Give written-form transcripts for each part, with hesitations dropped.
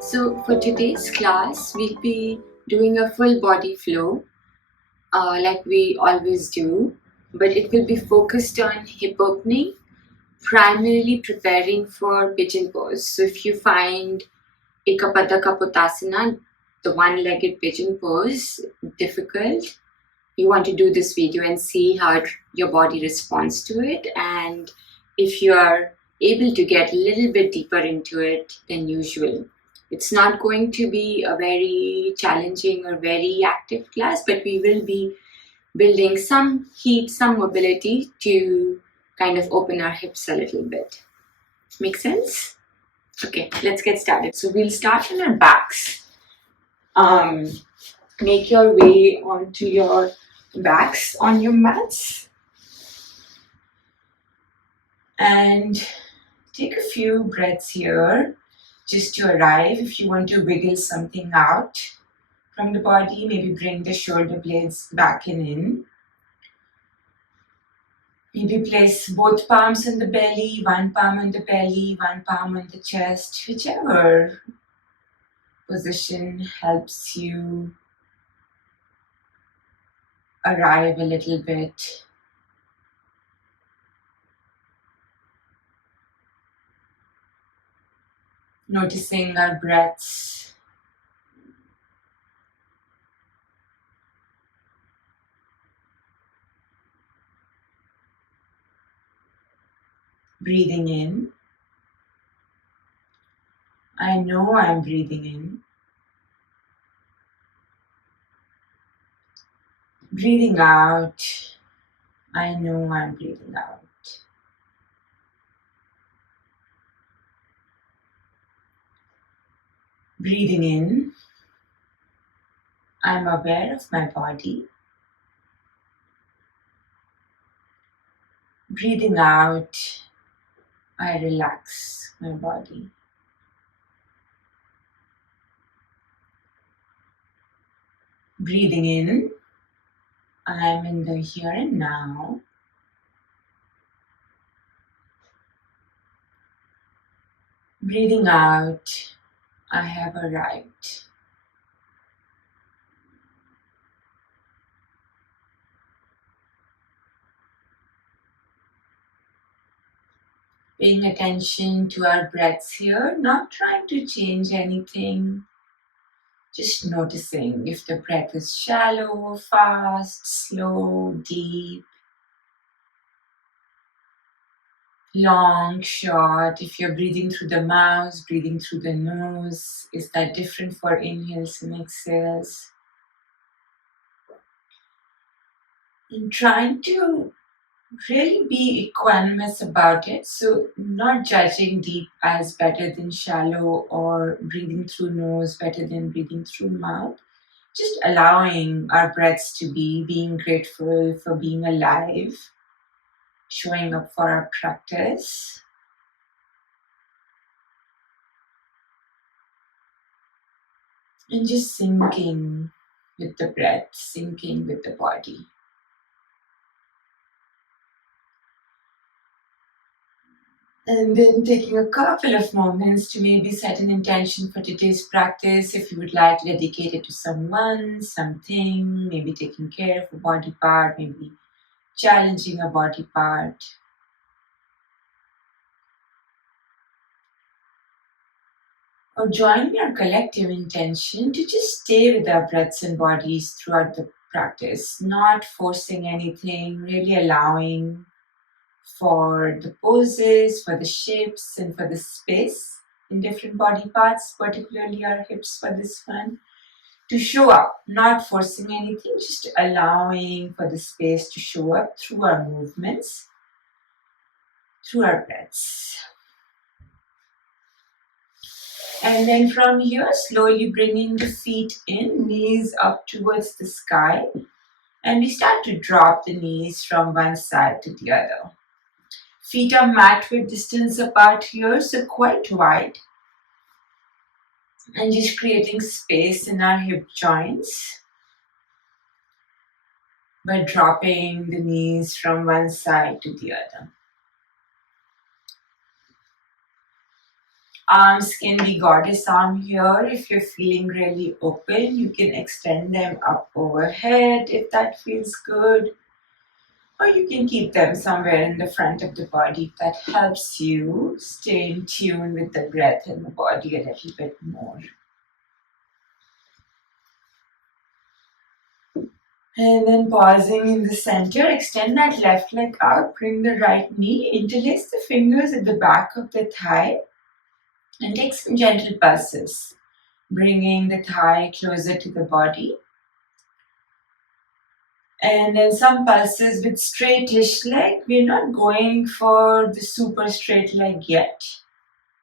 So for today's class, we'll be doing a full body flow like we always do, but it will be focused on hip opening, primarily preparing for pigeon pose. So if you find Ekapada Kapotasana, the one-legged pigeon pose, difficult, you want to do this video and see how your body responds to it. And if you are able to get a little bit deeper into it than usual, it's not going to be a very challenging or very active class, but we will be building some heat, some mobility to kind of open our hips a little bit. Make sense? Okay, let's get started. So we'll start on our backs. Make your way onto your backs on your mats and take a few breaths here just to arrive. If you want to wiggle something out from the body, maybe bring the shoulder blades back and in. Maybe place both palms on the belly, one palm on the belly, one palm on the chest, whichever position helps you arrive a little bit. Noticing our breaths. Breathing in. I know I'm breathing in. Breathing out. I know I'm breathing out. Breathing in. I'm aware of my body. Breathing out. I relax my body. Breathing in. I'm in the here and now. Breathing out. I have arrived. Paying attention to our breaths here, not trying to change anything. Just noticing if the breath is shallow, fast, slow, deep, long, short. If you're breathing through the mouth, breathing through the nose, is that different for inhales and exhales? And trying to really be equanimous about it. So not judging deep as better than shallow or breathing through nose better than breathing through mouth. Just allowing our breaths to be, being grateful for being alive, showing up for our practice. And just sinking with the breath, sinking with the body. And then taking a couple of moments to maybe set an intention for today's practice. If you would like to dedicate it to someone, something, maybe taking care of a body part, maybe challenging a body part. Or join your collective intention to just stay with our breaths and bodies throughout the practice, not forcing anything, really allowing for the poses, for the shapes, and for the space in different body parts, particularly our hips for this one, to show up, not forcing anything, just allowing for the space to show up through our movements, through our breaths. And then from here, slowly bringing the feet in, knees up towards the sky. And we start to drop the knees from one side to the other. Feet are mat width distance apart here, so quite wide. And just creating space in our hip joints by dropping the knees from one side to the other. Arms can be goddess arm here. If you're feeling really open, you can extend them up overhead if that feels good. Or you can keep them somewhere in the front of the body if that helps you stay in tune with the breath and the body a little bit more. And then pausing in the center, extend that left leg out, bring the right knee, interlace the fingers at the back of the thigh, and take some gentle pulses, bringing the thigh closer to the body. And then some pulses with straightish leg. We're not going for the super straight leg yet.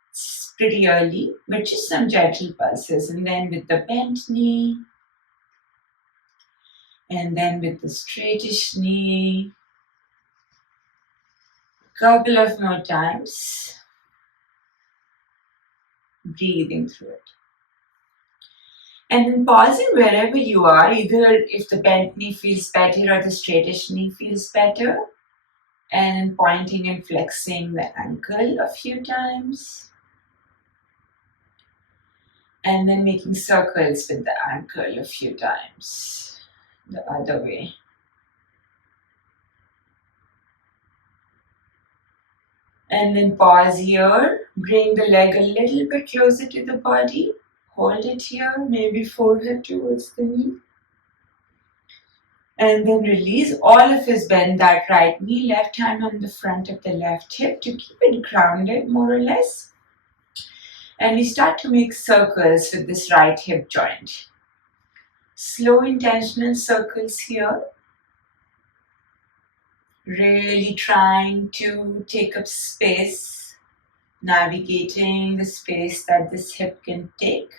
It's pretty early, but just some gentle pulses. And then with the bent knee, and then with the straightish knee. Couple of more times. Breathing through it. And then pausing wherever you are, either if the bent knee feels better or the straightish knee feels better. And pointing and flexing the ankle a few times. And then making circles with the ankle a few times. The other way. And then pause here. Bring the leg a little bit closer to the body. Hold it here, maybe forehead towards the knee. And then release. All of us bend that right knee, left hand on the front of the left hip to keep it grounded more or less. And we start to make circles with this right hip joint. Slow intentional circles here. Really trying to take up space, navigating the space that this hip can take.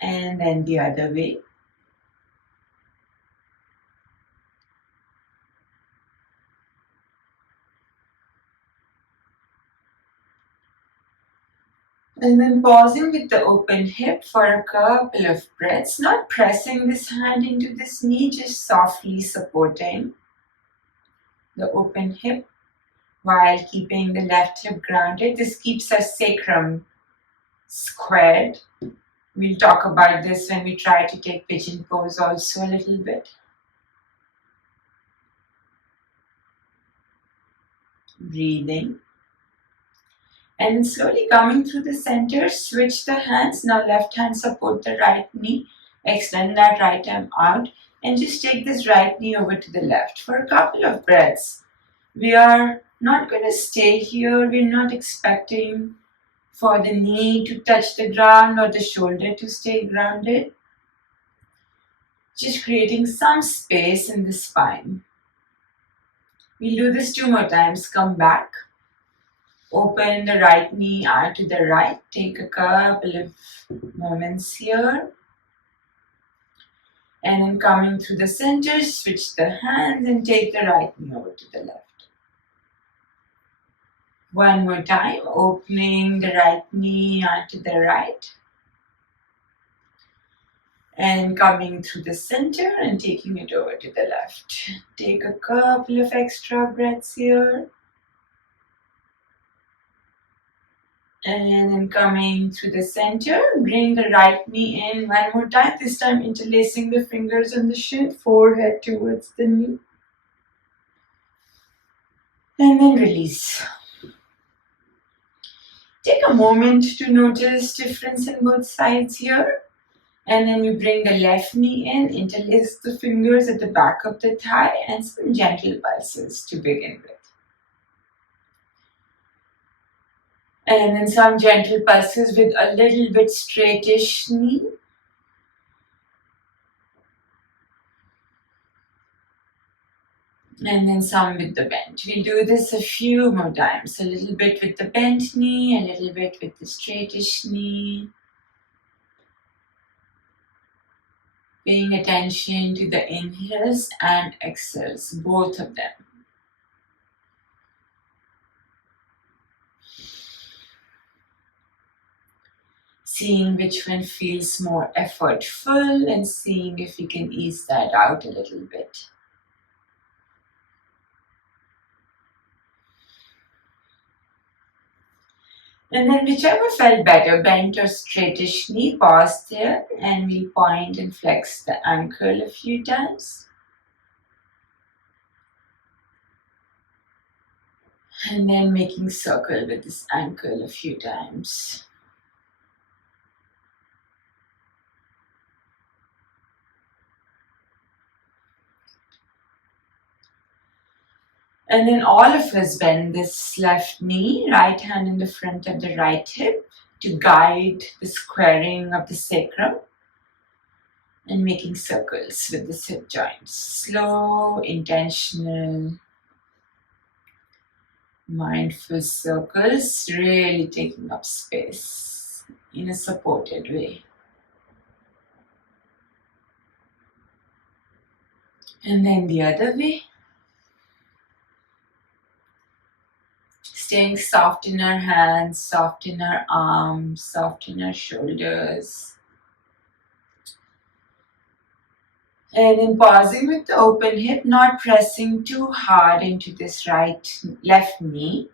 And then the other way. And then pausing with the open hip for a couple of breaths, not pressing this hand into this knee, just softly supporting the open hip while keeping the left hip grounded. This keeps our sacrum squared. We'll talk about this when we try to take pigeon pose also a little bit. Breathing. And then slowly coming through the center, switch the hands. Now left hand support the right knee. Extend that right arm out. And just take this right knee over to the left for a couple of breaths. We are not going to stay here. We're not expecting for the knee to touch the ground or the shoulder to stay grounded. Just creating some space in the spine. We'll do this 2 more times. Come back. Open the right knee out to the right. Take a couple of moments here. And then coming through the center, switch the hands and take the right knee over to the left. 1 more time, opening the right knee out to the right. And coming through the center and taking it over to the left. Take a couple of extra breaths here. And then coming through the center, bring the right knee in 1 more time. This time interlacing the fingers on the shin, forehead towards the knee. And then release. Take a moment to notice difference in both sides here. And then you bring the left knee in, interlace the fingers at the back of the thigh and some gentle pulses to begin with. And then some gentle pulses with a little bit straightish knee. And then some with the bend. We'll do this a few more times. A little bit with the bent knee, a little bit with the straightish knee. Paying attention to the inhales and exhales, both of them. Seeing which one feels more effortful and seeing if we can ease that out a little bit. And then whichever felt better, bent or straightish knee, pause there and we'll point and flex the ankle a few times. And then making circle with this ankle a few times. And then all of us bend this left knee, right hand in the front of the right hip to guide the squaring of the sacrum and making circles with the hip joints. Slow, intentional, mindful circles, really taking up space in a supported way. And then the other way. Staying soft in our hands, soft in our arms, soft in our shoulders. And then pausing with the open hip, not pressing too hard into this left knee.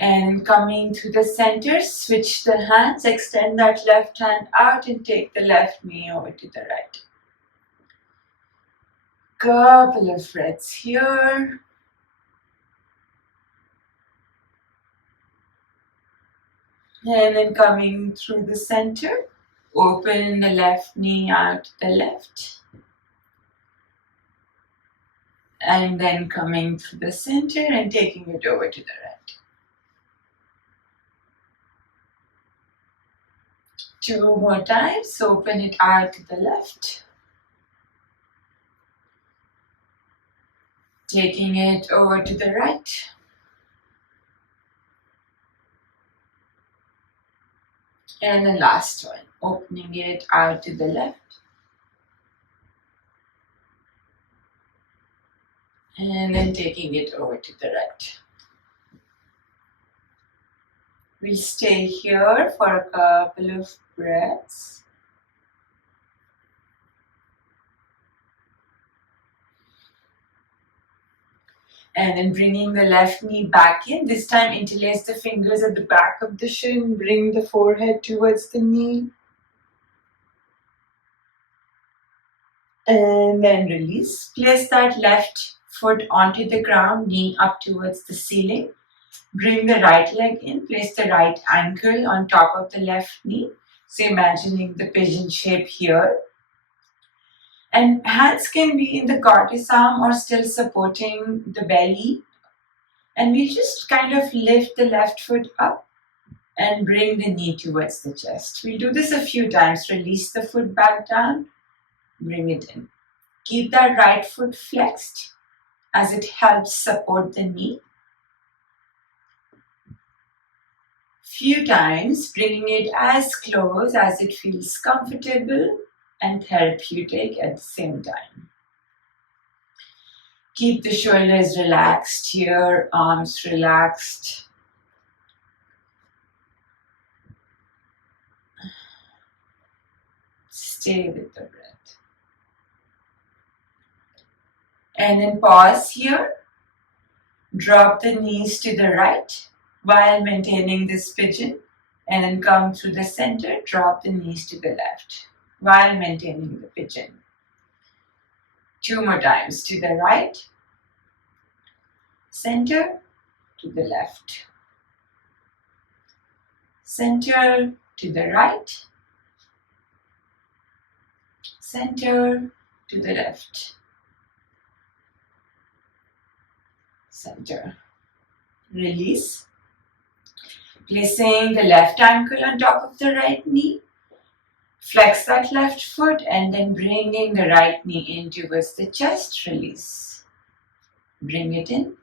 And coming to the center, switch the hands, extend that left hand out and take the left knee over to the right. Couple of breaths here. And then coming through the center, open the left knee out to the left. And then coming through the center and taking it over to the right. 2 more times, open it out to the left. Taking it over to the right. And the last one, opening it out to the left. And then taking it over to the right. We'll stay here for a couple of breaths. And then bringing the left knee back in. This time interlace the fingers at the back of the shin. Bring the forehead towards the knee. And then release. Place that left foot onto the ground, knee up towards the ceiling. Bring the right leg in. Place the right ankle on top of the left knee. So imagining the pigeon shape here. And hands can be in the goddess arm or still supporting the belly. And we just kind of lift the left foot up and bring the knee towards the chest. We'll do this a few times. Release the foot back down, bring it in. Keep that right foot flexed as it helps support the knee. Few times, bringing it as close as it feels comfortable and therapeutic at the same time. Keep the shoulders relaxed here, arms relaxed. Stay with the breath. And then pause here. Drop the knees to the right while maintaining this pigeon. And then come through the center, drop the knees to the left while maintaining the pigeon. 2 more times, to the right, center, to the left, center, to the right, center, to the left, center. Release. Placing the left ankle on top of the right knee. Flex that left foot and then bringing the right knee in towards the chest. Release. Bring it in.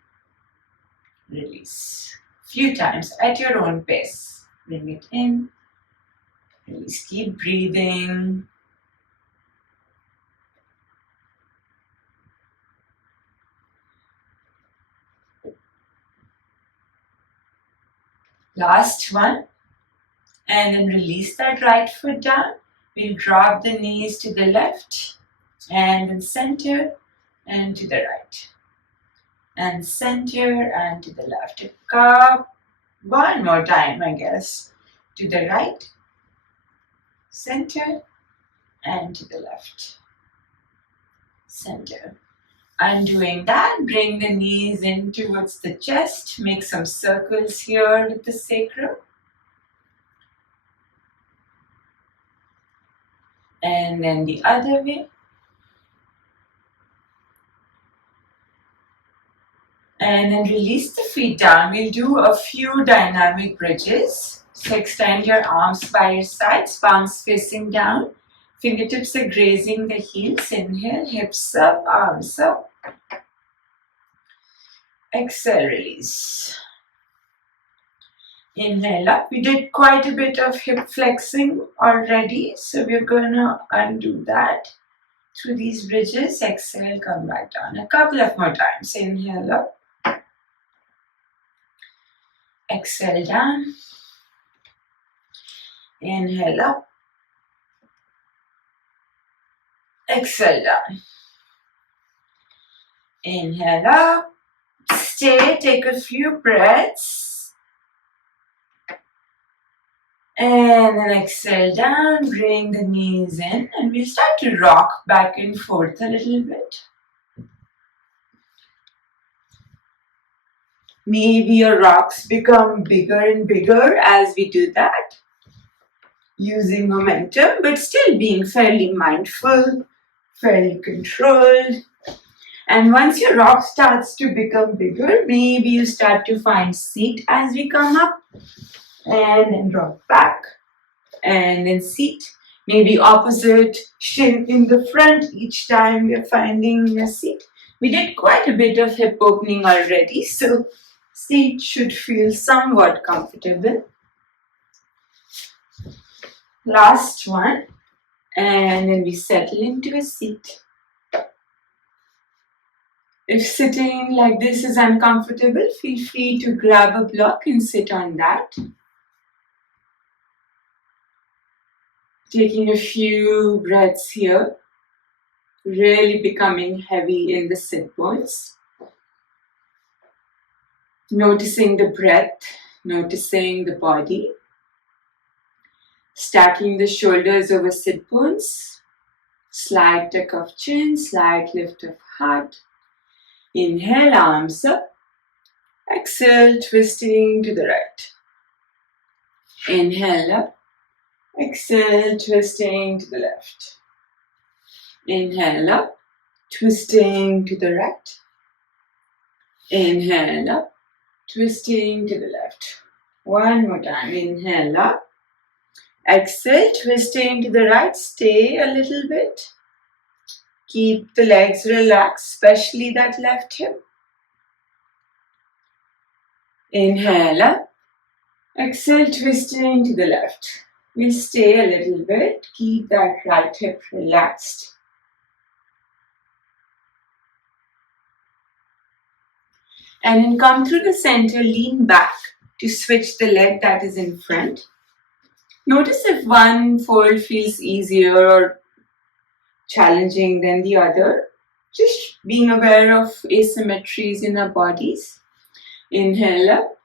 Release. Few times at your own pace. Bring it in. Release. Keep breathing. Last one. And then release that right foot down. We'll drop the knees to the left and then center and to the right. and center and to the left. A cup. One more time, I guess. To the right, center, and to the left, center. Undoing that, bring the knees in towards the chest. Make some circles here with the sacrum. And then the other way. And then release the feet down. We'll do a few dynamic bridges. So extend your arms by your sides, palms facing down. Fingertips are grazing the heels. Inhale, hips up, arms up. Exhale, release. Inhale up. We did quite a bit of hip flexing already, so we're gonna undo that through these bridges. Exhale, come back down. A couple of more times. Inhale up. Exhale down. Inhale up. Exhale down. Inhale up. Stay, take a few breaths. And then exhale down, bring the knees in, and we start to rock back and forth a little bit. Maybe your rocks become bigger and bigger as we do that, using momentum, but still being fairly mindful, fairly controlled. And once your rock starts to become bigger, maybe you start to find seat as we come up, and then rock back, and then seat. Maybe opposite, shin in the front each time we're finding a seat. We did quite a bit of hip opening already, so seat should feel somewhat comfortable. Last one, and then we settle into a seat. If sitting like this is uncomfortable, feel free to grab a block and sit on that. Taking a few breaths here, really becoming heavy in the sit bones. Noticing the breath, noticing the body. Stacking the shoulders over sit bones. Slight tuck of chin, slight lift of heart. Inhale, arms up. Exhale, twisting to the right. Inhale up. Exhale, twisting to the left. Inhale up, twisting to the right. Inhale up, twisting to the left. One more time. Inhale up. Exhale, twisting to the right. Stay a little bit. Keep the legs relaxed, especially that left hip. Inhale up. Exhale, twisting to the left. We'll stay a little bit. Keep that right hip relaxed. And then come through the center, lean back to switch the leg that is in front. Notice if one fold feels easier or challenging than the other. Just being aware of asymmetries in our bodies. Inhale up.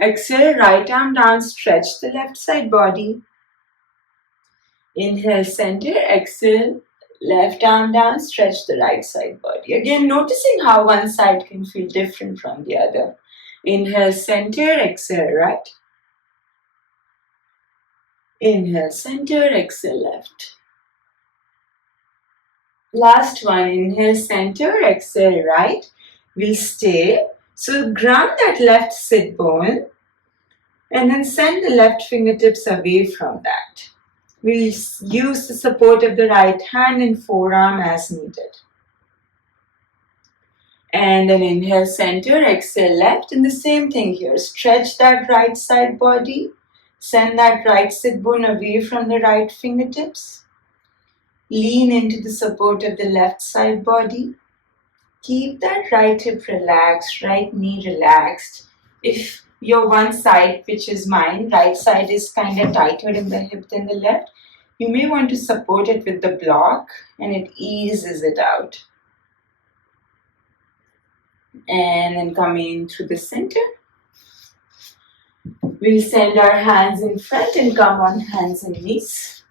Exhale, right arm down, stretch the left side body. Inhale, center. Exhale, left arm down, stretch the right side body. Again, noticing how one side can feel different from the other. Inhale, center. Exhale, right. Inhale, center. Exhale, left. Last one. Inhale, center. Exhale, right. We'll stay. So ground that left sit bone and then send the left fingertips away from that. We'll use the support of the right hand and forearm as needed. And then inhale, center, exhale, left. And the same thing here. Stretch that right side body. Send that right sit bone away from the right fingertips. Lean into the support of the left side body. Keep that right hip relaxed, right knee relaxed. If your one side, which is mine, right side is kind of tighter in the hip than the left, you may want to support it with the block and it eases it out. And then coming through the center. We'll send our hands in front and come on hands and knees.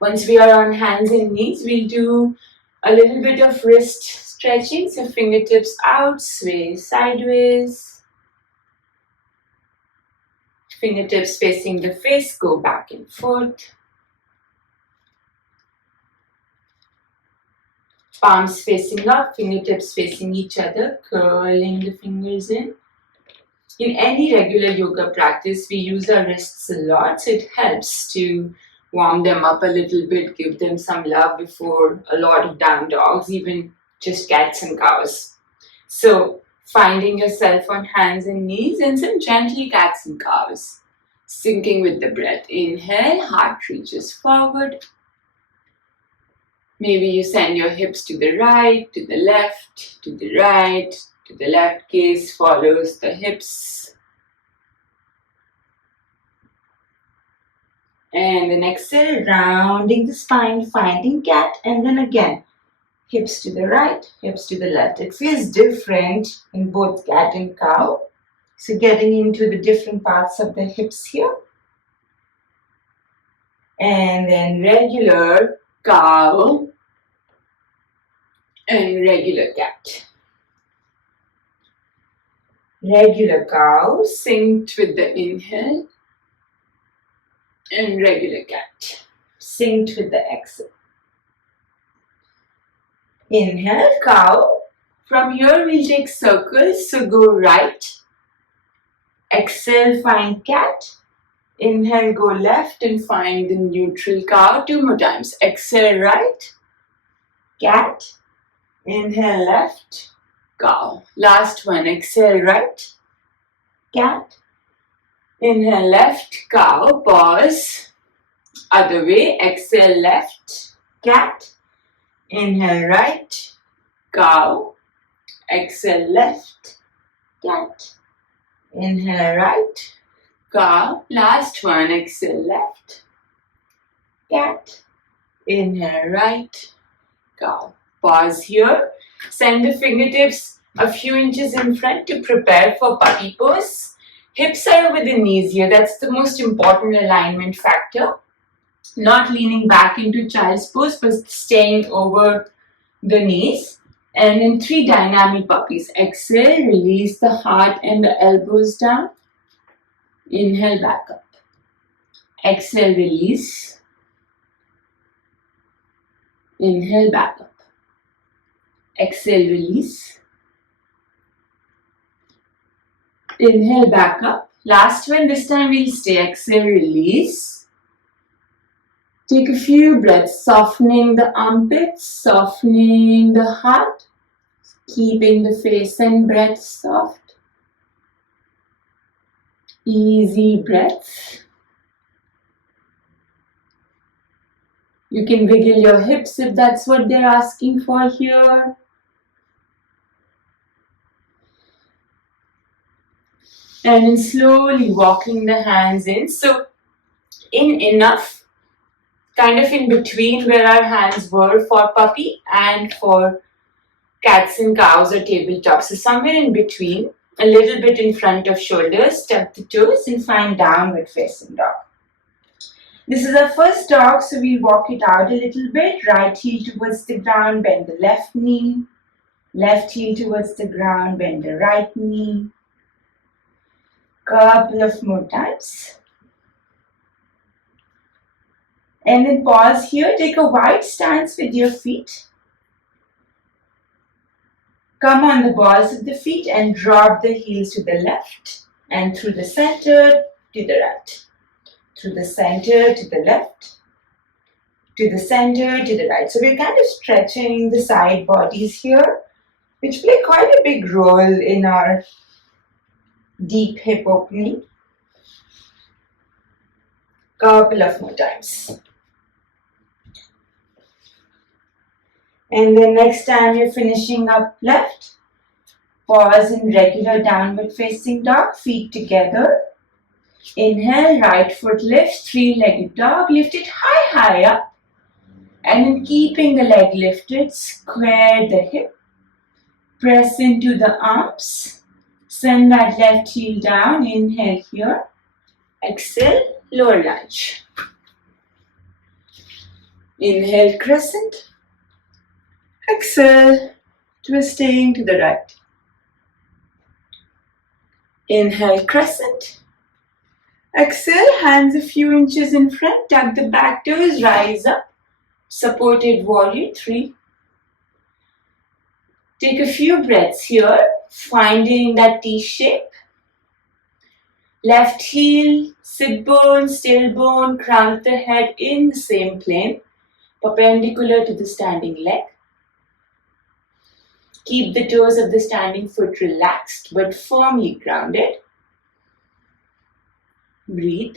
Once we are on hands and knees, we'll do a little bit of wrist stretching. So fingertips out, sway sideways. Fingertips facing the face, go back and forth. Palms facing up, fingertips facing each other, curling the fingers in. In any regular yoga practice, we use our wrists a lot, so it helps to warm them up a little bit, give them some love before a lot of down dogs, even just cats and cows. So, finding yourself on hands and knees and some gentle cats and cows. Syncing with the breath. Inhale, heart reaches forward. Maybe you send your hips to the right, to the left, to the right, to the left. Gaze follows the hips. And then exhale, rounding the spine, finding cat, and then again, hips to the right, hips to the left. It feels different in both cat and cow. So getting into the different parts of the hips here. And then regular cow and regular cat. Regular cow synced with the inhale and regular cat synced with the exhale. Inhale, cow. From here we'll take circles, so go right. Exhale, find cat. Inhale, go left and find the neutral cow. 2 more times. Exhale, right. Cat. Inhale, left. Cow. Last one. Exhale, right. Cat. Inhale, left. Cow. Pause. Other way. Exhale, left. Cat. Inhale, right. Cow. Exhale, left. Cat. Inhale, right. Cow. Last one. Exhale, left. Cat. Inhale, right. Cow. Pause here. Send the fingertips a few inches in front to prepare for puppy pose. Hips are over the knees here. That's the most important alignment factor. Not leaning back into child's pose, but staying over the knees. And in 3 dynamic puppies. Exhale, release the heart and the elbows down. Inhale, back up. Exhale, release. Inhale, back up. Exhale, release. Inhale, back up. Last one, this time we'll stay. Exhale, release. Take a few breaths, softening the armpits, softening the heart, keeping the face and breath soft. Easy breaths. You can wiggle your hips if that's what they're asking for here. And then slowly walking the hands in. So in enough, kind of in between where our hands were for puppy and for cats and cows or tabletop. So somewhere in between, a little bit in front of shoulders, step the toes and find downward facing dog. This is our first dog, so we'll walk it out a little bit. Right heel towards the ground, bend the left knee. Left heel towards the ground, bend the right knee. Couple of more times. And then pause here, take a wide stance with your feet. Come on the balls of the feet and drop the heels to the left and through the center to the right. Through the center to the left, to the center to the right. So we're kind of stretching the side bodies here, which play quite a big role in our deep hip opening. Couple of more times. And then next time you're finishing up left, pause in regular downward facing dog, feet together. Inhale, right foot lifts, 3-legged dog, lift it high up. And then keeping the leg lifted, square the hip. Press into the arms. Send that left heel down. Inhale here. Exhale, lower lunge. Inhale, crescent. Exhale, twisting to the right. Inhale, crescent. Exhale, hands a few inches in front. Tuck the back toes, rise up. Supported warrior 3. Take a few breaths here, finding that T shape. Left heel, sit bones, tailbone, crown of the head in the same plane, perpendicular to the standing leg. Keep the toes of the standing foot relaxed but firmly grounded. Breathe.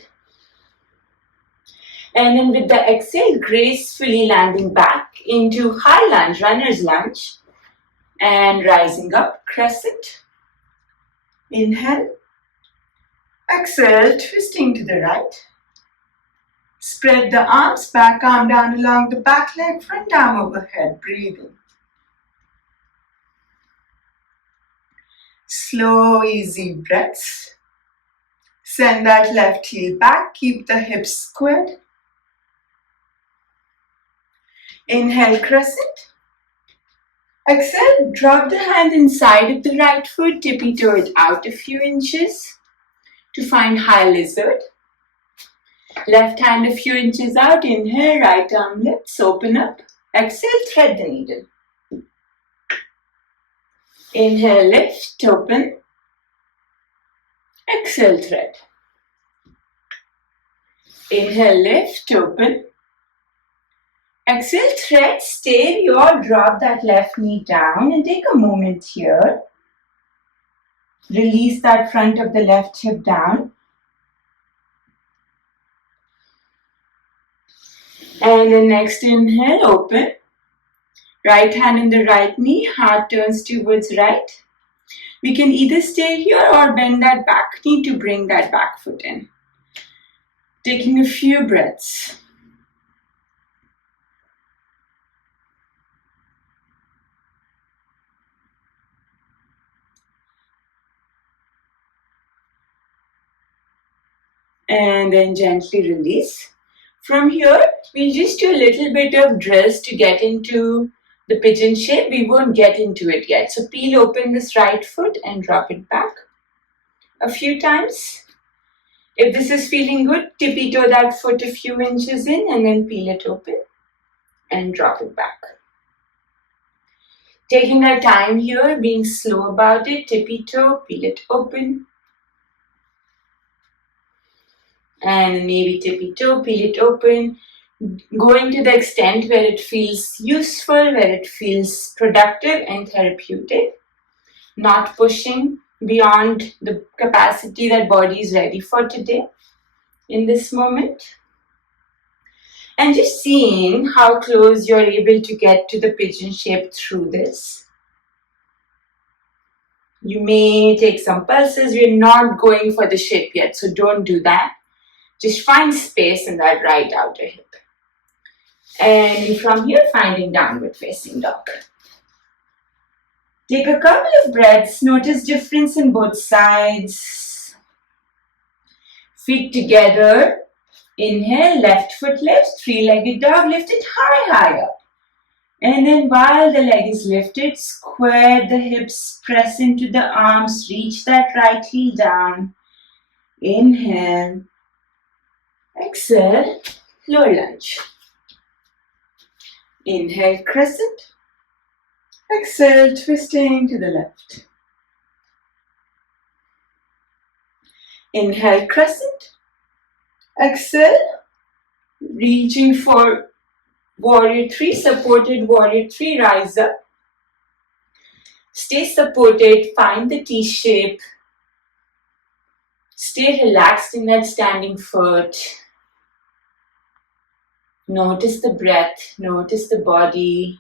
And then with the exhale, gracefully landing back into high lunge, runner's lunge, and rising up, crescent. Inhale. Exhale, twisting to the right. Spread the arms, back arm down along the back leg, front arm overhead, breathing. Slow, easy breaths. Send that left heel back, keep the hips squared. Inhale, crescent. Exhale, drop the hand inside of the right foot, tippy toe it out a few inches to find high lizard. Left hand a few inches out, inhale, right arm lifts, open up. Exhale, thread the needle. Inhale, lift, open. Exhale, thread. Inhale, lift, open. Exhale, thread, stay here, drop that left knee down and take a moment here. Release that front of the left hip down. And the next inhale, open. Right hand in the right knee, heart turns towards right. We can either stay here or bend that back knee to bring that back foot in. Taking a few breaths. And then gently release. From here, we'll just do a little bit of drills to get into the pigeon shape. We won't get into it yet. So peel open this right foot and drop it back a few times. If this is feeling good, tippy toe that foot a few inches in and then peel it open and drop it back. Taking our time here, being slow about it, tippy toe, peel it open. And maybe tippy toe, peel it open, going to the extent where it feels useful, where it feels productive and therapeutic, not pushing beyond the capacity that body is ready for today in this moment. And just seeing how close you're able to get to the pigeon shape through this. You may take some pulses. We're not going for the shape yet, so don't do that. Just find space in that right outer hip. And from here, finding downward facing dog. Take a couple of breaths. Notice difference in both sides. Feet together. Inhale, left foot lifts, three-legged dog. Lift it higher. And then while the leg is lifted, square the hips, press into the arms, reach that right heel down. Inhale. Exhale, lower lunge. Inhale, crescent. Exhale, twisting to the left. Inhale, crescent. Exhale, reaching for warrior 3, supported warrior 3, rise up. Stay supported, find the T shape. Stay relaxed in that standing foot. Notice the breath, notice the body.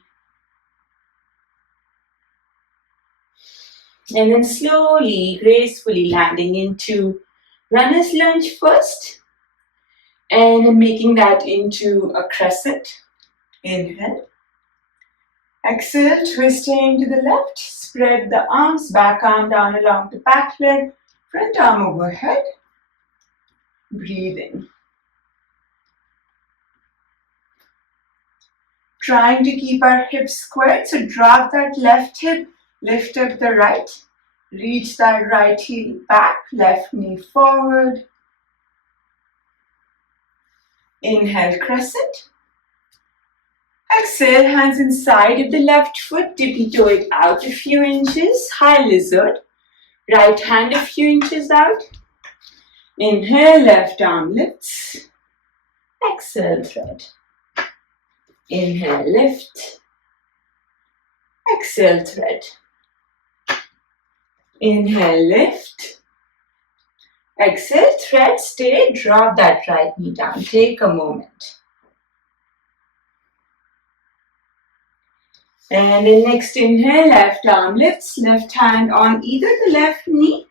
And then slowly, gracefully landing into runner's lunge first. And then making that into a crescent. Inhale. Exhale, twisting to the left. Spread the arms, back arm down along the back leg, front arm overhead. Breathe in. Trying to keep our hips squared, so drop that left hip, lift up the right. Reach that right heel back, left knee forward. Inhale, crescent. Exhale, hands inside of the left foot, tippy toe it out a few inches, high lizard. Right hand a few inches out. Inhale, left arm lifts. Exhale, thread. Inhale, lift. Exhale, thread. Inhale, lift. Exhale, thread, stay, drop that right knee down. Take a moment. And then next inhale, left arm lifts, left hand on either the left knee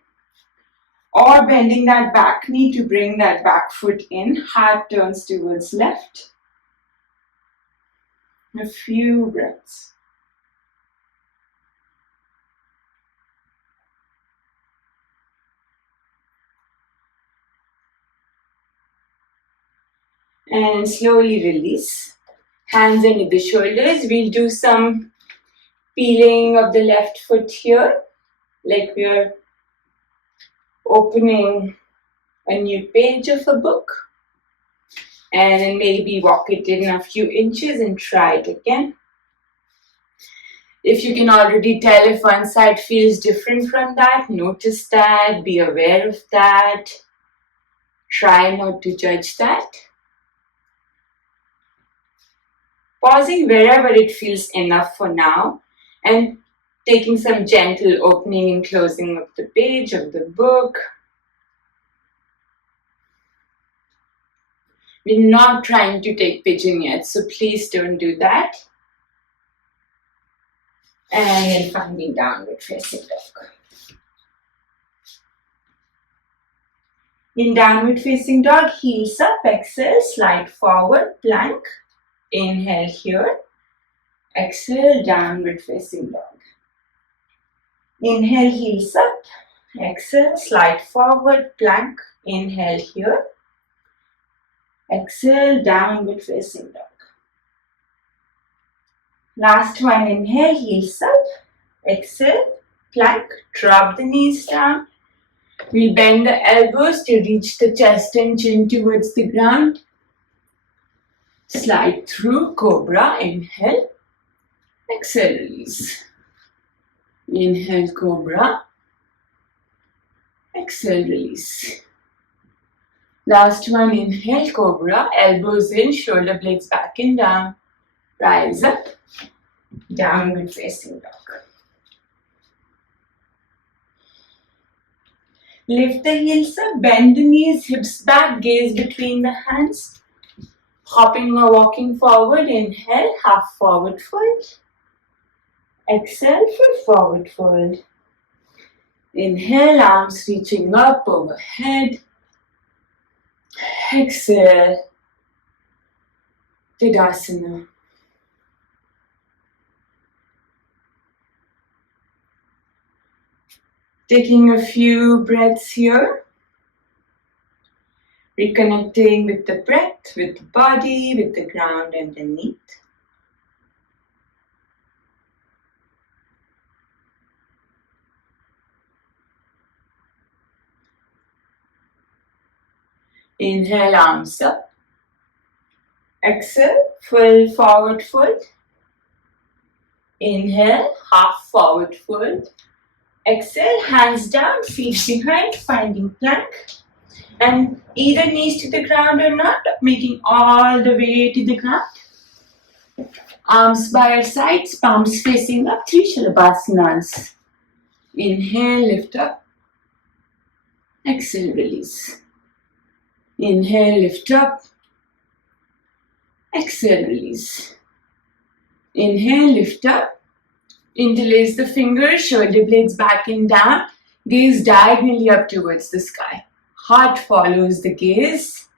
or bending that back knee to bring that back foot in. Heart turns towards left. A few breaths. And slowly release. Hands under the shoulders. We'll do some peeling of the left foot here, like we're opening a new page of a book. And then maybe walk it in a few inches and try it again. If you can already tell if one side feels different from that, notice that, be aware of that. Try not to judge that. Pausing wherever it feels enough for now and taking some gentle opening and closing of the page of the book. We're not trying to take pigeon yet, so please don't do that. And then finding downward facing dog. In downward facing dog, heels up, exhale, slide forward, plank. Inhale here. Exhale, downward facing dog. Inhale, heels up. Exhale, slide forward, plank. Inhale here. Exhale, downward facing dog. Last one, inhale, heels up. Exhale, plank. Drop the knees down. We bend the elbows to reach the chest and chin towards the ground. Slide through, cobra, inhale, exhale, release. Inhale, cobra, exhale, release. Last one, inhale, cobra, elbows in, shoulder blades back and down. Rise up, downward facing dog. Lift the heels up, bend the knees, hips back, gaze between the hands. Hopping or walking forward, inhale, half forward fold. Exhale, full forward fold. Inhale, arms reaching up overhead. Exhale, Tadasana. Taking a few breaths here. Reconnecting with the breath, with the body, with the ground underneath. Inhale, arms up. Exhale, full forward fold. Inhale, half forward fold. Exhale, hands down, feet behind, finding plank. And either knees to the ground or not, making all the way to the ground. Arms by our sides, palms facing up, 3 Shalabhasanas. Inhale, lift up. Exhale, release. Inhale, lift up. Exhale, release. Inhale, lift up. Interlace the fingers, shoulder blades back and down. Gaze diagonally up towards the sky. Heart follows the gaze.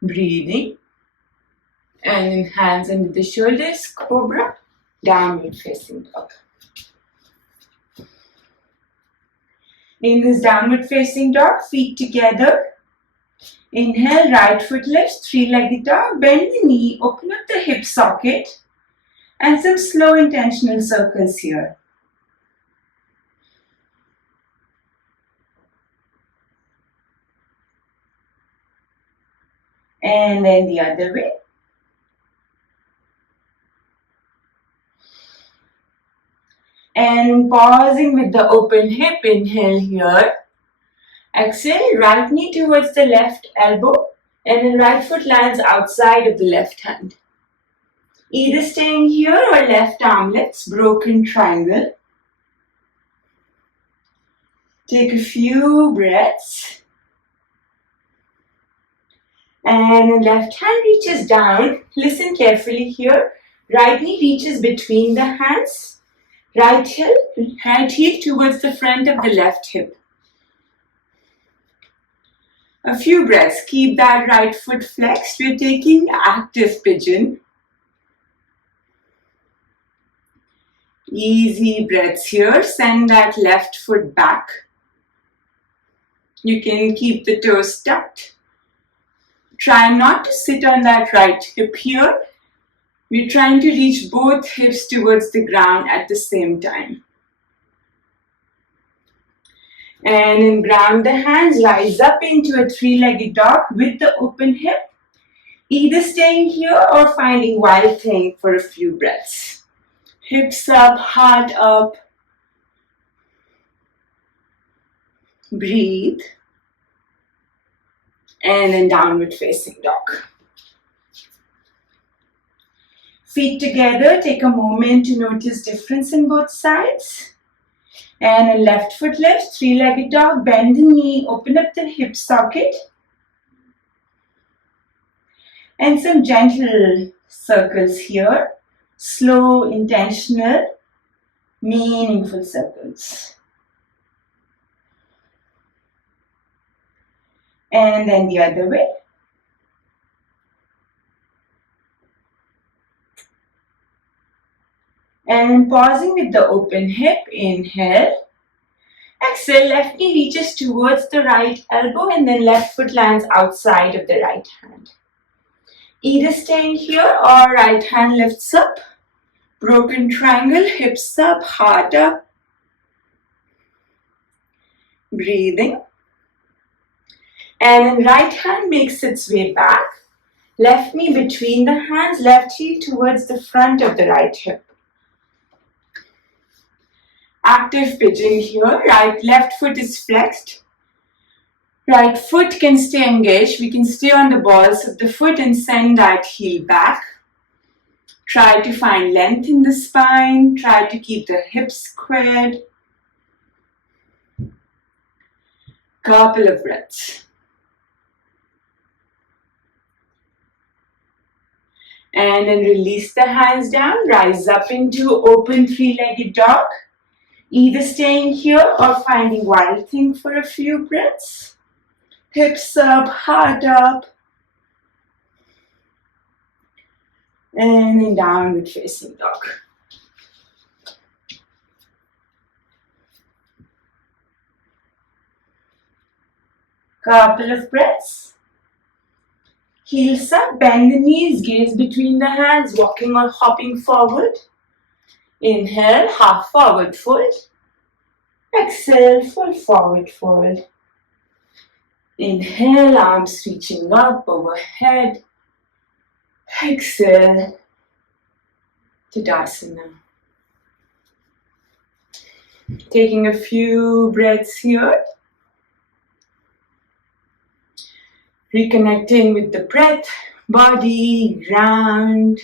Breathing. And then hands under the shoulders, cobra, downward facing dog. In this downward facing dog, feet together. Inhale, right foot lifts, three-legged dog. Bend the knee, open up the hip socket. And some slow intentional circles here. And then the other way. And pausing with the open hip, inhale here. Exhale, right knee towards the left elbow, and then right foot lands outside of the left hand. Either staying here or left arm lifts, broken triangle. Take a few breaths. And left hand reaches down. Listen carefully here. Right knee reaches between the hands. Right heel towards the front of the left hip. A few breaths. Keep that right foot flexed. We're taking active pigeon. Easy breaths here. Send that left foot back. You can keep the toes tucked. Try not to sit on that right hip here. We're trying to reach both hips towards the ground at the same time. And then ground the hands, rise up into a three-legged dog with the open hip. Either staying here or finding wild thing for a few breaths. Hips up, heart up. Breathe. And then downward facing dog. Feet together, take a moment to notice difference in both sides. And a left foot lifts, three-legged dog, bend the knee, open up the hip socket. And some gentle circles here. Slow, intentional, meaningful circles. And then the other way. And pausing with the open hip, inhale. Exhale, left knee reaches towards the right elbow and then left foot lands outside of the right hand. Either staying here or right hand lifts up. Broken triangle, hips up, heart up. Breathing. And then right hand makes its way back. Left knee between the hands, left heel towards the front of the right hip. Active pigeon here. Left foot is flexed. Right foot can stay engaged. We can stay on the balls of the foot and send that heel back. Try to find length in the spine. Try to keep the hips squared. Couple of breaths. And then release the hands down. Rise up into open three-legged dog. Either staying here or finding wild thing for a few breaths. Hips up, heart up. And then downward facing dog. Couple of breaths. Heels up, bend the knees, gaze between the hands, walking or hopping forward. Inhale, half forward fold. Exhale, full forward fold. Inhale, arms reaching up overhead. Exhale, Tadasana. Taking a few breaths here. Reconnecting with the breath, body, ground.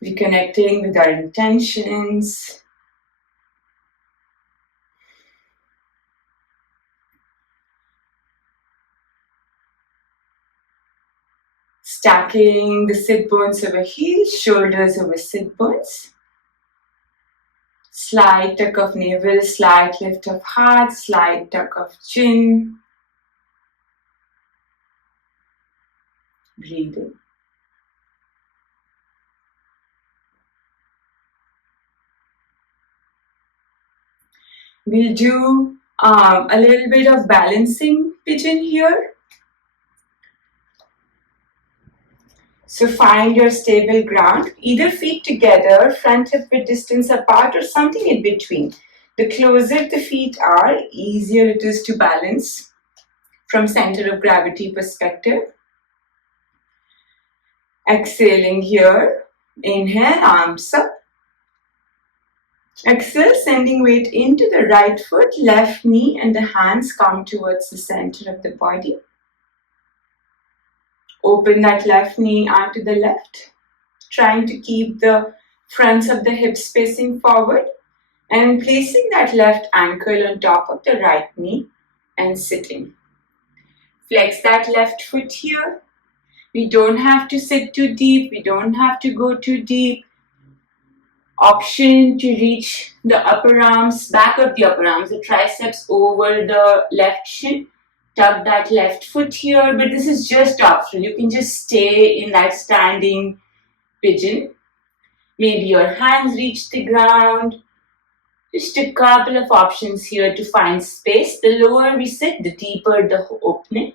Reconnecting with our intentions. Stacking the sit bones over heels, shoulders over sit bones. Slight tuck of navel, slight lift of heart, slight tuck of chin. Breathing. We'll do a little bit of balancing pigeon here. So find your stable ground, either feet together, front hip width distance apart, or something in between. The closer the feet are, easier it is to balance from center of gravity perspective. Exhaling here, inhale, arms up. Exhale, sending weight into the right foot, left knee, and the hands come towards the center of the body. Open that left knee out to the left, trying to keep the fronts of the hips facing forward, and placing that left ankle on top of the right knee and sitting. Flex that left foot here. We don't have to sit too deep, we don't have to go too deep. Option to reach the upper arms, back of the upper arms, the triceps over the left shin. Tuck that left foot here, but this is just optional. You can just stay in that standing pigeon. Maybe your hands reach the ground. Just a couple of options here to find space. The lower we sit, the deeper the opening.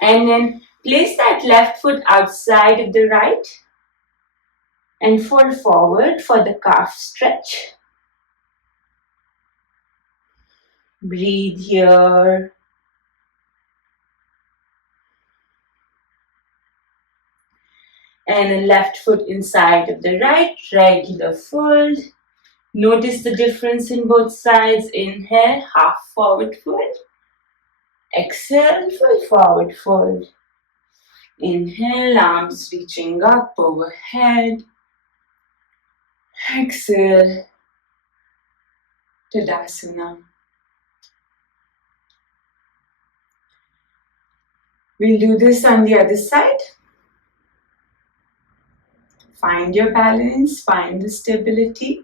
And then place that left foot outside of the right and fold forward for the calf stretch. Breathe here. And a left foot inside of the right, regular fold. Notice the difference in both sides. Inhale, half forward fold. Exhale, full forward fold. Inhale, arms reaching up overhead. Exhale, Tadasana. We'll do this on the other side. Find your balance, find the stability.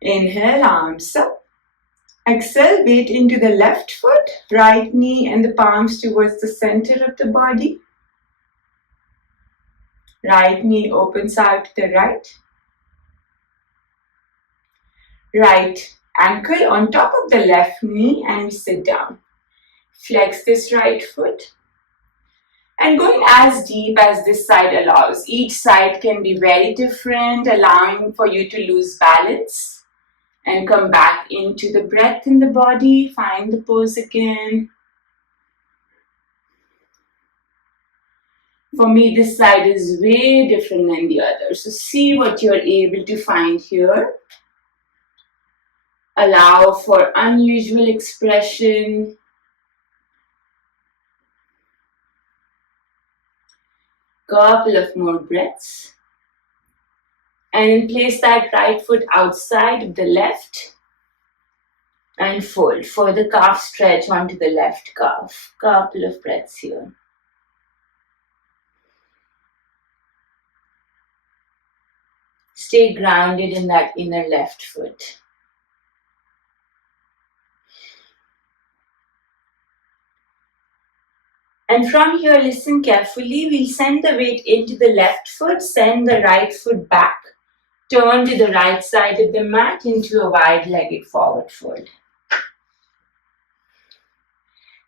Inhale, arms up. Exhale, weight into the left foot, right knee and the palms towards the center of the body. Right knee opens out to the right. Right ankle on top of the left knee and we sit down. Flex this right foot. And going as deep as this side allows. Each side can be very different, allowing for you to lose balance. And come back into the breath in the body. Find the pose again. For me, this side is way different than the other. So see what you're able to find here. Allow for unusual expression. Couple of more breaths. And place that right foot outside of the left and fold for the calf stretch onto the left calf. Couple of breaths here. Stay grounded in that inner left foot. And from here, listen carefully. We'll send the weight into the left foot, send the right foot back. Turn to the right side of the mat into a wide-legged forward fold.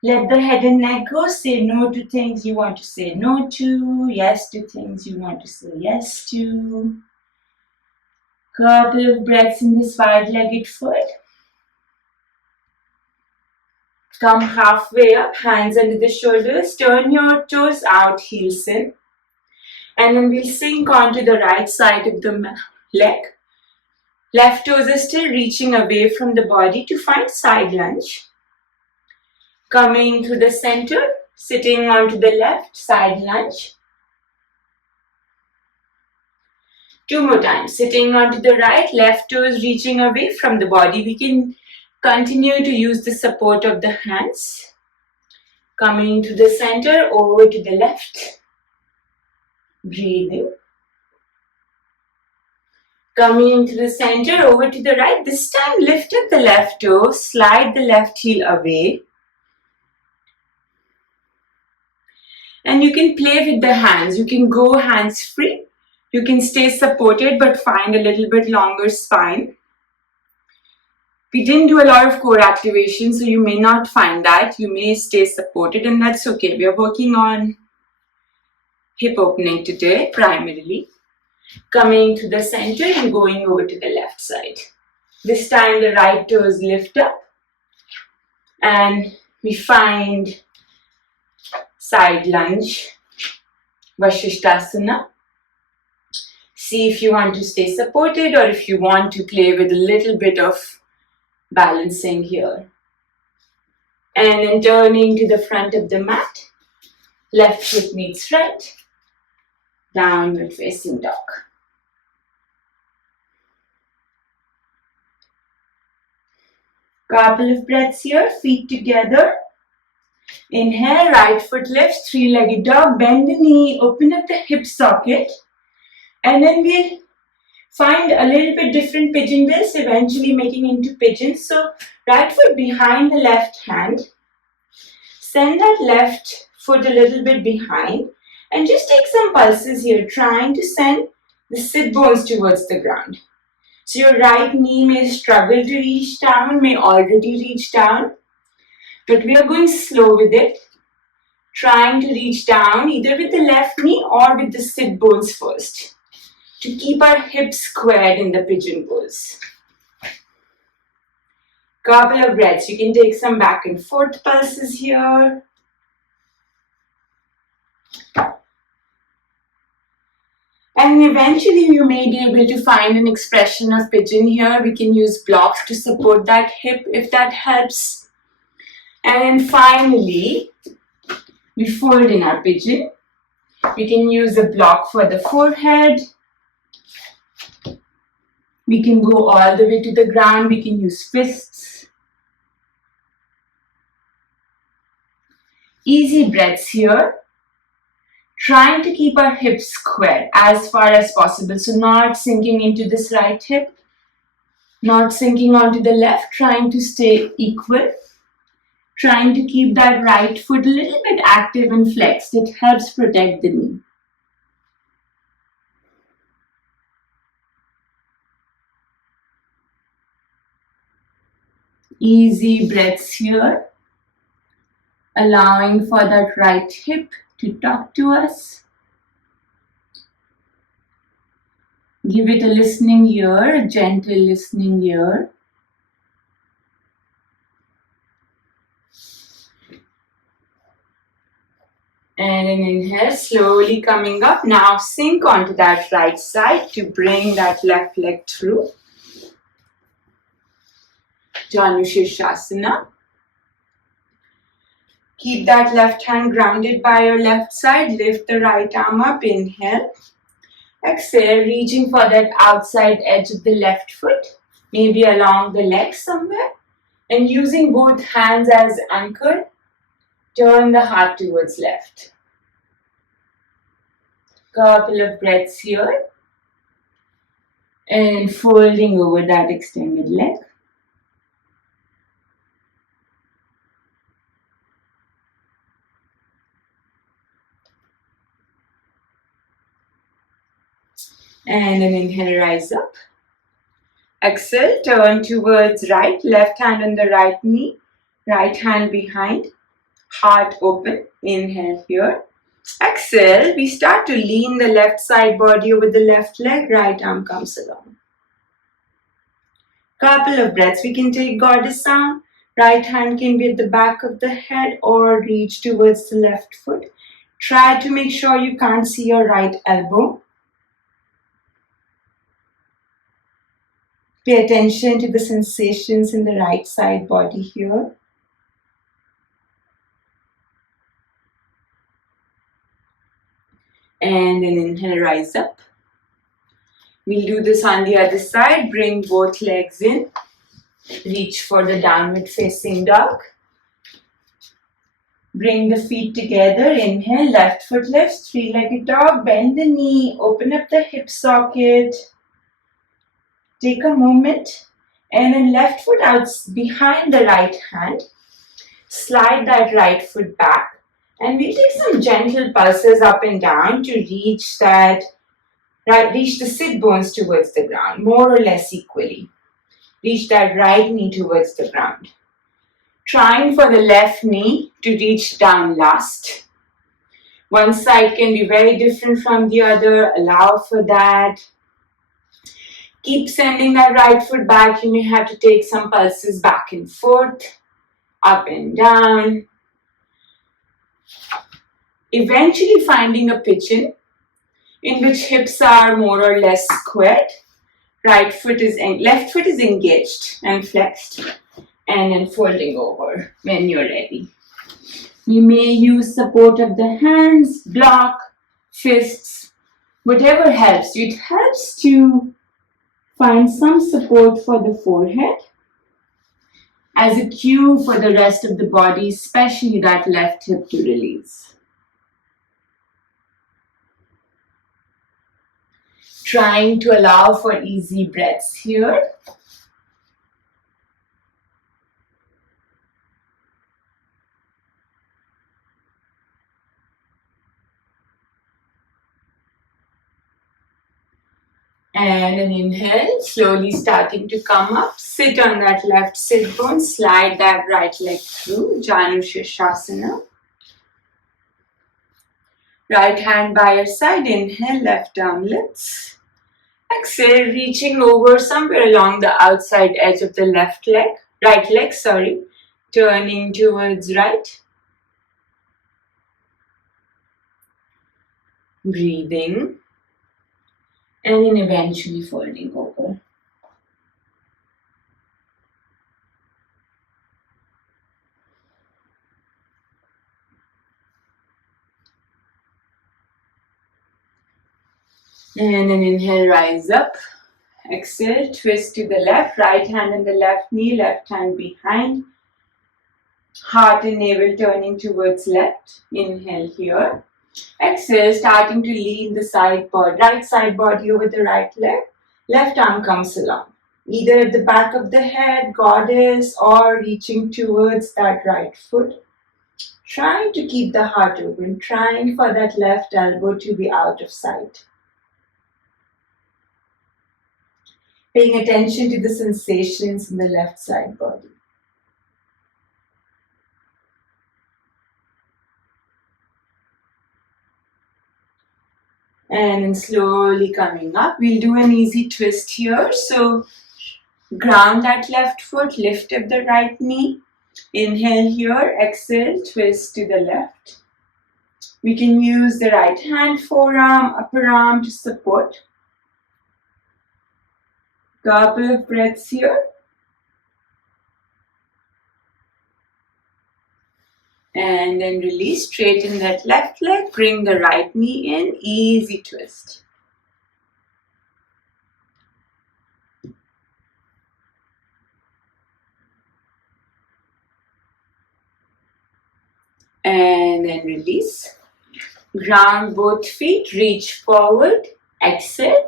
Let the head and neck go. Say no to things you want to say no to. Yes to things you want to say yes to. Couple of breaths in this wide-legged foot. Come halfway up, hands under the shoulders. Turn your toes out, heels in. And then we'll sink onto the right side of the leg. Left toes are still reaching away from the body to find side lunge. Coming to the center, sitting onto the left, side lunge. 2 more times, sitting onto the right, left toes reaching away from the body. We can continue to use the support of the hands. Coming to the center, over to the left. Breathing. Coming into the center, over to the right. This time lift up the left toe, slide the left heel away. And you can play with the hands. You can go hands free You can stay supported but find a little bit longer spine. We didn't do a lot of core activation, so you may not find that. You may stay supported, and that's okay. We are working on hip opening today, primarily. Coming to the center and going over to the left side. This time the right toes lift up and we find side lunge, Vasishtasana. See if you want to stay supported or if you want to play with a little bit of balancing here. And then turning to the front of the mat, left foot meets right, downward facing dog. Couple of breaths here, feet together. Inhale, right foot lifts, three-legged dog, bend the knee, open up the hip socket. And then we'll find a little bit different pigeon bills, eventually making into pigeons. So right foot behind the left hand. Send that left foot a little bit behind. And just take some pulses here, trying to send the sit bones towards the ground. So your right knee may struggle to reach down, may already reach down. But we are going slow with it. Trying to reach down either with the left knee or with the sit bones first. To keep our hips squared in the pigeon pose. Couple of breaths. You can take some back and forth pulses here. And eventually you may be able to find an expression of pigeon here. We can use blocks to support that hip if that helps. And then finally, we fold in our pigeon. We can use a block for the forehead. We can go all the way to the ground. We can use fists. Easy breaths here. Trying to keep our hips square as far as possible. So not sinking into this right hip. Not sinking onto the left. Trying to stay equal. Trying to keep that right foot a little bit active and flexed. It helps protect the knee. Easy breaths here. Allowing for that right hip to talk to us. Give it a listening ear, a gentle listening ear. And an inhale, slowly coming up. Now sink onto that right side to bring that left leg through. Janu Shirshasana. Keep that left hand grounded by your left side. Lift the right arm up. Inhale. Exhale, reaching for that outside edge of the left foot. Maybe along the leg somewhere. And using both hands as anchor, turn the heart towards left. Couple of breaths here. And folding over that extended leg. And an inhale, rise up. Exhale, turn towards right, left hand on the right knee, right hand behind, heart open. Inhale here. Exhale, we start to lean the left side body over the left leg, right arm comes along. Couple of breaths. We can take goddess arm. Right hand can be at the back of the head or reach towards the left foot. Try to make sure you can't see your right elbow. Pay attention to the sensations in the right side body here. And an inhale, rise up. We'll do this on the other side. Bring both legs in. Reach for the downward facing dog. Bring the feet together. Inhale, left foot lifts, three-legged dog. Bend the knee, open up the hip socket. Take a moment and then left foot out behind the right hand. Slide that right foot back and we'll take some gentle pulses up and down to reach that Right, reach the sit bones towards the ground, more or less equally. Reach that right knee towards the ground. Trying for the left knee to reach down last. One side can be very different from the other. Allow for that. Keep sending that right foot back. You may have to take some pulses back and forth, up and down. Eventually finding a pigeon in which hips are more or less squared. Left foot is engaged and flexed, and then folding over when you're ready. You may use support of the hands, block, fists, whatever helps you. It helps to find some support for the forehead as a cue for the rest of the body, especially that left hip to release. Trying to allow for easy breaths here. And an inhale, slowly starting to come up. Sit on that left sit bone, slide that right leg through, Janu Shirshasana. Right hand by your side, inhale, left arm lifts. Exhale, reaching over somewhere along the outside edge of the right leg, turning towards right. Breathing. And then eventually folding over. And then inhale, rise up. Exhale, twist to the left, right hand on the left knee, left hand behind. Heart and navel turning towards left. Inhale here. Exhale, starting to lean the right side body over the right leg. Left arm comes along, either at the back of the head, goddess, or reaching towards that right foot. Trying to keep the heart open, trying for that left elbow to be out of sight. Paying attention to the sensations in the left side body. And then slowly coming up, we'll do an easy twist here. So ground that left foot, lift up the right knee. Inhale here, exhale, twist to the left. We can use the right hand, forearm, upper arm to support. Couple of breaths here. And then release, straighten that left leg, bring the right knee in, easy twist. And then release. Ground both feet, reach forward, exhale.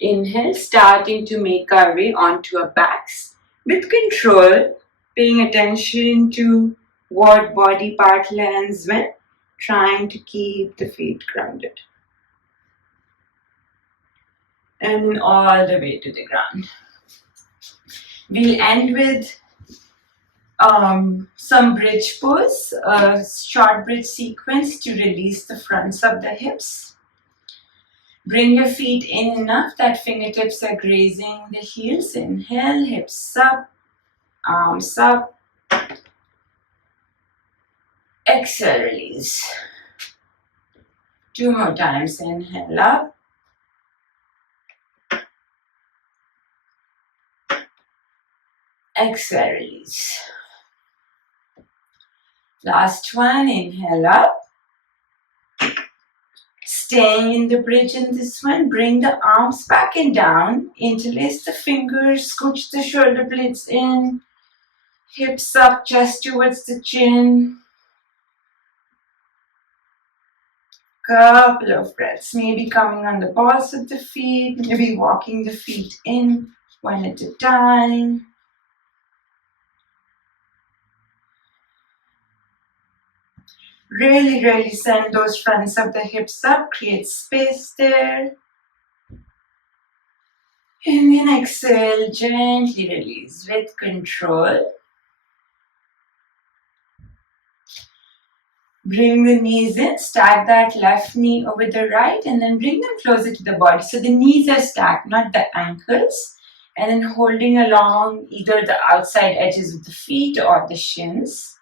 Inhale, starting to make our way onto our backs with control, paying attention to what body part lands when, trying to keep the feet grounded. And then all the way to the ground. We'll end with some bridge pose, a short bridge sequence to release the fronts of the hips. Bring your feet in enough that fingertips are grazing the heels. Inhale, hips up, arms up. Exhale, release. 2 more times. Inhale up. Exhale, release. Last one. Inhale up. Staying in the bridge in this one, bring the arms back and down, interlace the fingers, scooch the shoulder blades in, hips up just towards the chin. Couple of breaths, maybe coming on the balls of the feet, maybe walking the feet in one at a time. Really send those fronts of the hips up, create space there. And then exhale, gently release with control. Bring the knees in, stack that left knee over the right, and then bring them closer to the body. So the knees are stacked, not the ankles. And then holding along either the outside edges of the feet or the shins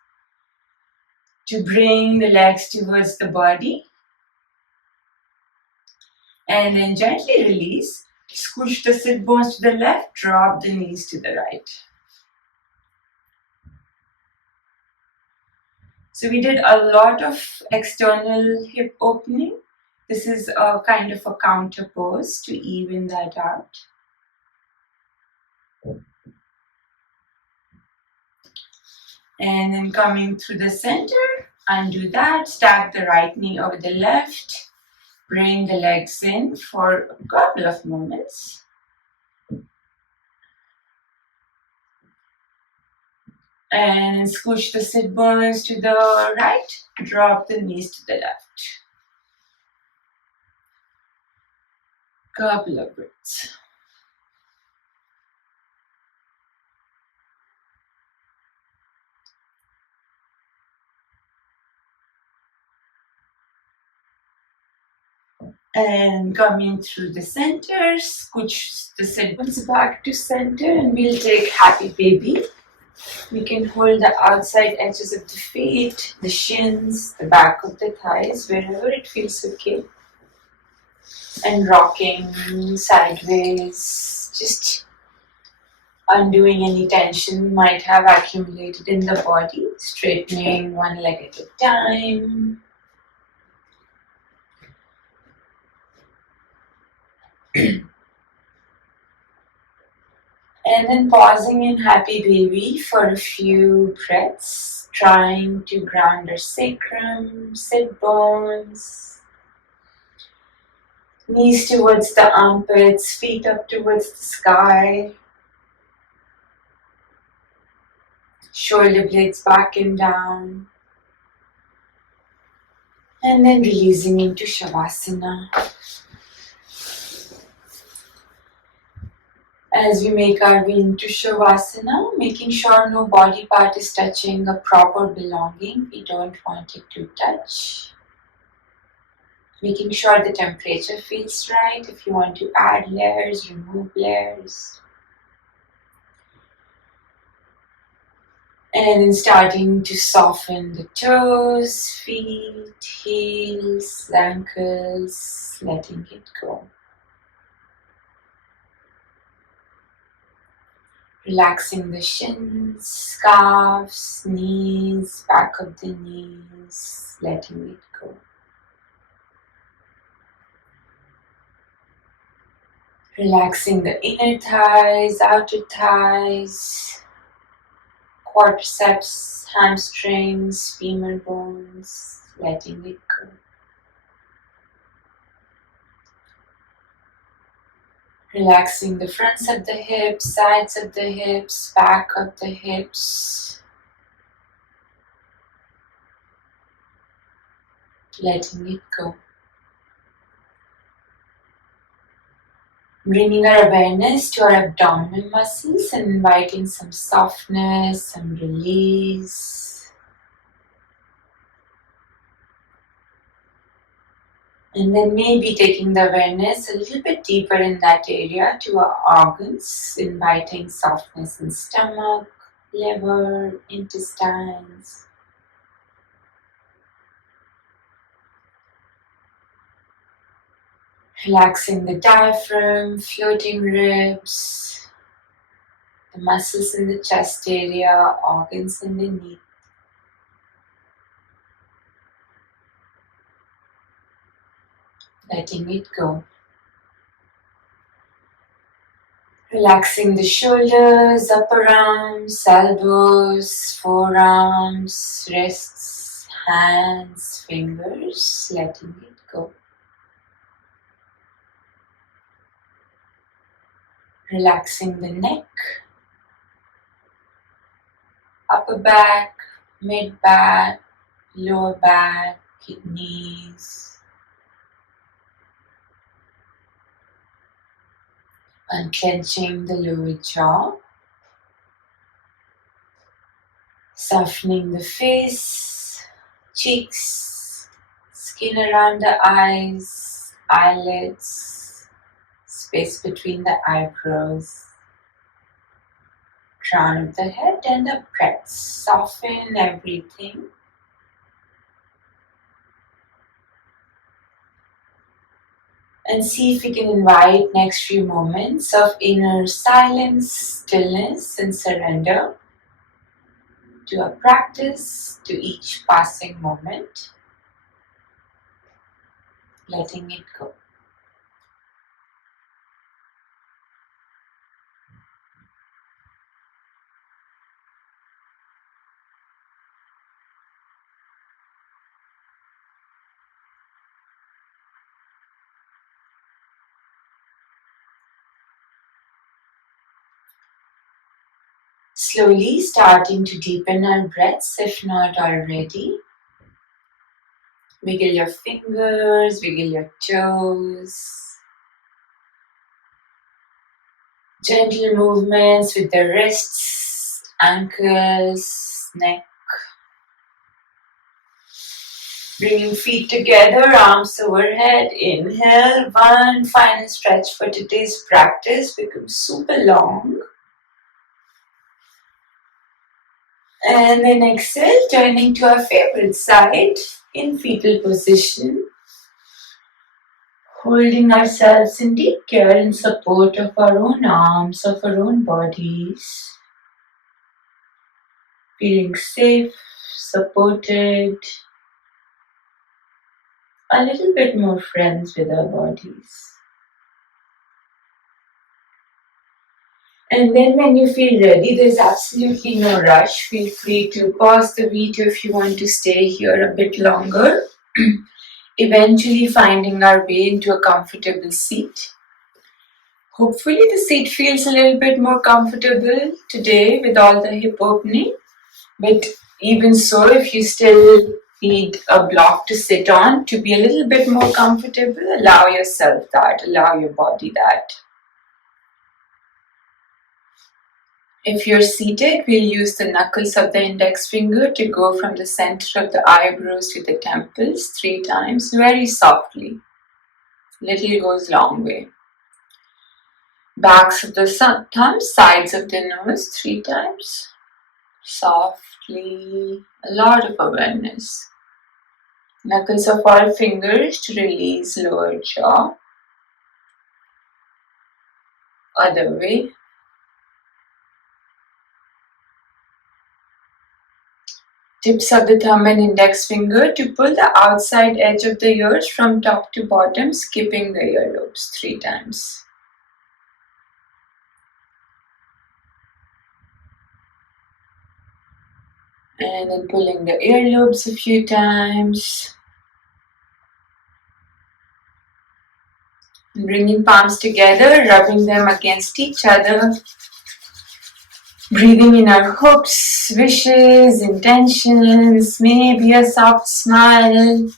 to bring the legs towards the body. And then gently release. Squish the sit bones to the left, drop the knees to the right. So we did a lot of external hip opening. This is a kind of a counter pose to even that out. And then coming through the center, undo that, stack the right knee over the left, bring the legs in for a couple of moments. And squish the sit bones to the right, drop the knees to the left. Couple of breaths. And coming through the center, squish the sit bones back to center, and we'll take happy baby. We can hold the outside edges of the feet, the shins, the back of the thighs, wherever it feels okay. And rocking sideways, just undoing any tension we might have accumulated in the body, straightening one leg at a time. And then pausing in happy baby for a few breaths, trying to ground our sacrum, sit bones, knees towards the armpits, feet up towards the sky, shoulder blades back and down, and then releasing into Shavasana. As we make our way into Shavasana, making sure no body part is touching a proper belonging. We don't want it to touch. Making sure the temperature feels right. If you want to add layers, remove layers. And then starting to soften the toes, feet, heels, ankles, letting it go. Relaxing the shins, calves, knees, back of the knees, letting it go. Relaxing the inner thighs, outer thighs, quadriceps, hamstrings, femur bones, letting it go. Relaxing the fronts of the hips, sides of the hips, back of the hips. Letting it go. Bringing our awareness to our abdominal muscles and inviting some softness, some release. And then maybe taking the awareness a little bit deeper in that area to our organs, inviting softness in stomach, liver, intestines. Relaxing the diaphragm, floating ribs, the muscles in the chest area, organs underneath. Letting it go. Relaxing the shoulders, upper arms, elbows, forearms, wrists, hands, fingers, letting it go. Relaxing the neck, upper back, mid back, lower back, kidneys. Unclenching the lower jaw, softening the face, cheeks, skin around the eyes, eyelids, space between the eyebrows, crown of the head, and the breath. Soften everything. And see if we can invite next few moments of inner silence, stillness, and surrender to our practice, to each passing moment, letting it go. Slowly starting to deepen our breaths, if not already. Wiggle your fingers, wiggle your toes. Gentle movements with the wrists, ankles, neck. Bringing feet together, arms overhead. Inhale, one final stretch for today's practice. Becomes super long. And then exhale, turning to our favorite side in fetal position. Holding ourselves in deep care and support of our own arms, of our own bodies. Feeling safe, supported, a little bit more friends with our bodies. And then when you feel ready, there's absolutely no rush. Feel free to pause the video if you want to stay here a bit longer. Eventually finding our way into a comfortable seat. Hopefully the seat feels a little bit more comfortable today with all the hip opening. But even so, if you still need a block to sit on to be a little bit more comfortable, allow yourself that, allow your body that. If you're seated, we'll use the knuckles of the index finger to go from the center of the eyebrows to the temples 3 times, very softly. Little goes long way. Backs of the thumbs, sides of the nose 3 times. Softly, a lot of awareness. Knuckles of all fingers to release lower jaw. Other way. Tips of the thumb and index finger to pull the outside edge of the ears from top to bottom, skipping the earlobes 3 times. And then pulling the earlobes a few times. And bringing palms together, rubbing them against each other. Breathing in our hopes, wishes, intentions, maybe a soft smile.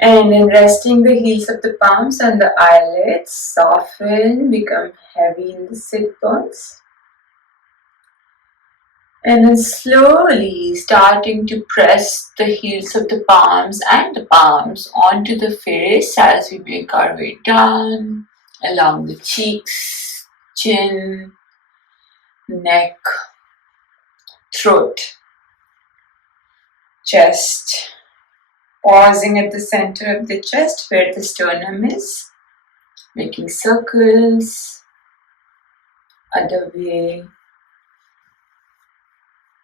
And then resting the heels of the palms on the eyelids, soften, become heavy in the sit bones. And then slowly starting to press the heels of the palms and the palms onto the face as we make our way down along the cheeks, chin, neck, throat, chest. Pausing at the center of the chest where the sternum is, making circles. Other way.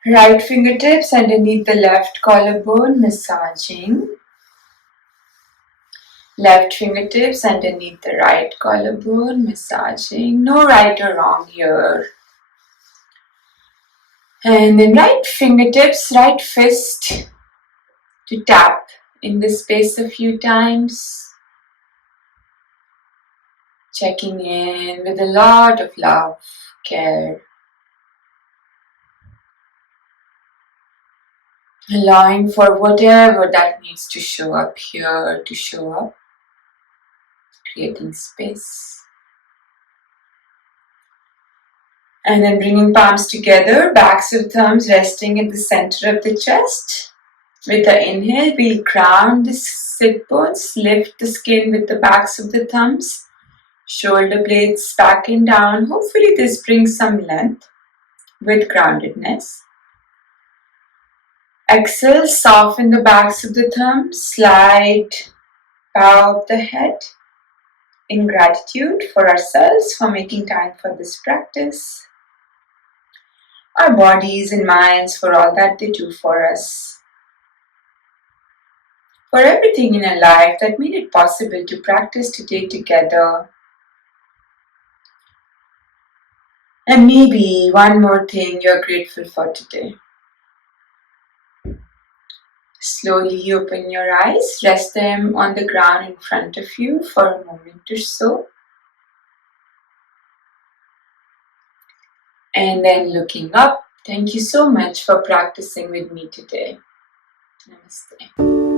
Right fingertips underneath the left collarbone, massaging. Left fingertips underneath the right collarbone, massaging. No right or wrong here. And then right fingertips, right fist to tap in the space a few times. Checking in with a lot of love, care. Allowing for whatever that needs to show up here to show up. creating space. And then bringing palms together, backs of thumbs resting at the center of the chest. With the inhale, we'll ground the sit bones, lift the skin with the backs of the thumbs, shoulder blades back and down. Hopefully this brings some length with groundedness. Exhale, soften the backs of the thumbs, slide, bow of the head in gratitude for ourselves for making time for this practice. Our bodies and minds for all that they do for us. For everything in our life that made it possible to practice today together. And maybe one more thing you're grateful for today. Slowly open your eyes, rest them on the ground in front of you for a moment or so. And then looking up, thank you so much for practicing with me today. Namaste.